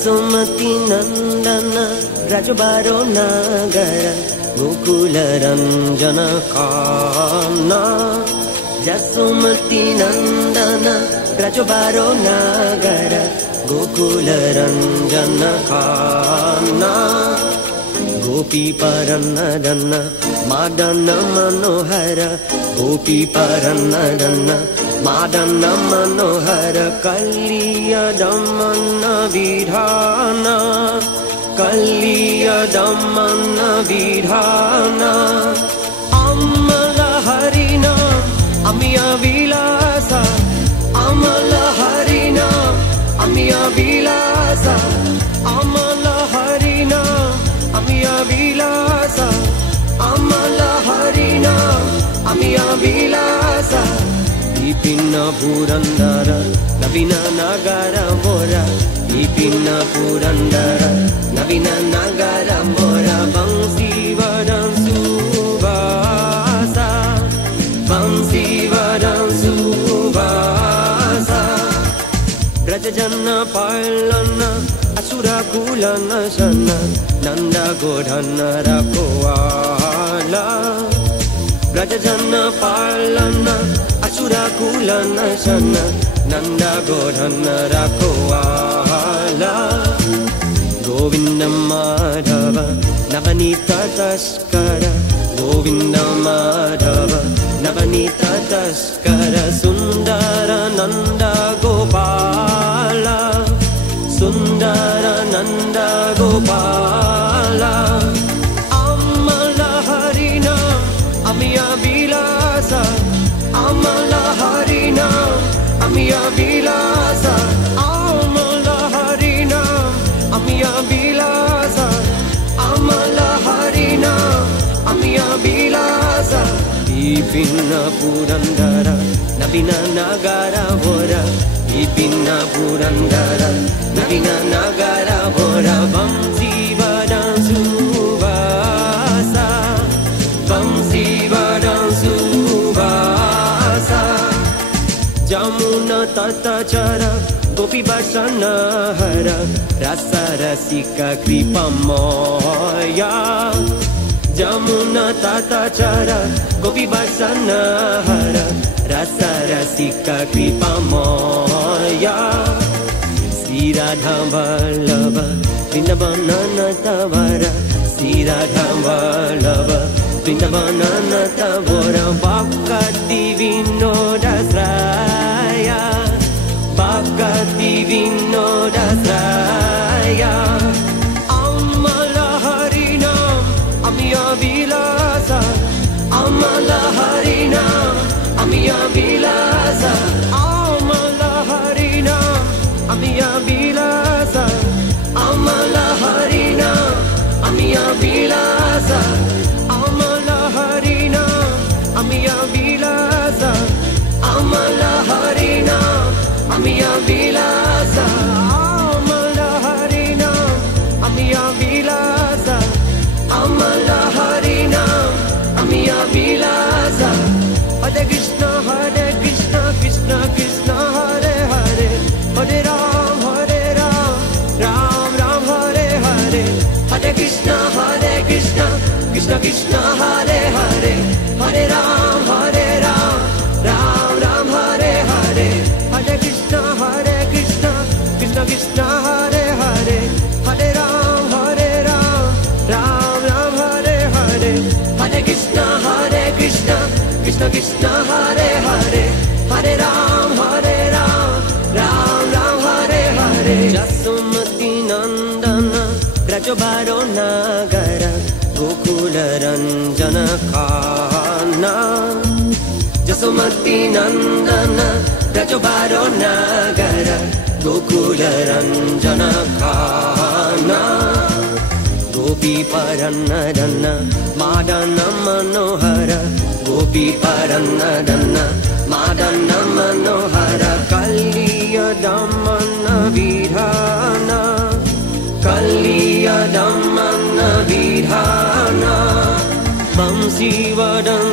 Jasumati Nandana Rajabaro Nagara Gokula Ranjana Kana Jasumati Nandana Rajabaro Nagara Gokula Ranjana Kana Gopi Paranadana Madana Manohara Gopi Paranadana Madana Manohara Kaliya Dhammana Vidhana Kaliya Dhammana Vidhana Amala Harina Amiya Vilasa Amala Harina Amiya Vilasa Amala Harina Amiya Vilasa Amala Harina Amiya Vilasa Ipinna Purandara Navina Nagara Mora Ipinna Purandara Navina Nagara Mora Bansi Vadan Subasa Bansi Vadan Subasa Rajajana Palana Asura Kulana Sana Nanda Godhana Rakoala Rajajana Palana Asura Kulana Sana Nanda Godhana Rakoala Govinda Madhava Navanita Taskara Govinda Madhava Navanita Taskara Sundara Nanda Gopala Sundara Nanda Gopala Amala Harina Amiya Vilasa Amala Harina Amiya Vilasa Amala Harina Amiya Vilasa Amala Harina Amiya Vilasa Ipinna Purandara Navina Nagara Vora Ipinna Purandara Navina Nagara Vora Vamsi Vadan Subasa Vamsi Vadan Subasa Jamuna Tatachara Gopi Vasana Hara Rasa Rasika Kripa Moya Jamuna Tatachara Gopi Vasana Hara Rasa Rasika Kripa Moya Sri Radha Vallabha Vrindavana Tavara Sri Radha Vallabha Vrindavana Tavara Bhakti Vinodasraya Bhakti Vinodasraya Amala Harinam Amiya Vilasa Amala Harinam Amiya Vilasa Amala Harinam Amiya Vilasa Amala Harinam Amiya Vilasa Amala Harinam Amiya Vilasa Amala Harinam Amiya Vilasa Amala Harinam Amiya Vilasa Amala Harinam Amiya Vilasa Hare Krishna Krishna Krishna Hare Hare Hare Ram Ram Ram Hare Hare Hare Krishna Krishna Krishna Hare Hare Hare Ram Ram Ram Hare Hare Hare Krishna Krishna Krishna Hare Hare Hare Ram Ram Ram Hare Hare Hare Krishna Krishna Krishna Hare Hare Hare Ram Ram Hare Hare Jasumati Nandana Rajabaro Nagara Gokula Ranjana Kana Jasumati Nandana Rajabaro Nagara Gokula Ranjana Kana Gopi Paranadana Madana Manohara Gopi Paranadana Madana Manohara Kaliya Dhammana Vidhana Kaliya Dhammana Vidhana Vamsi Vadan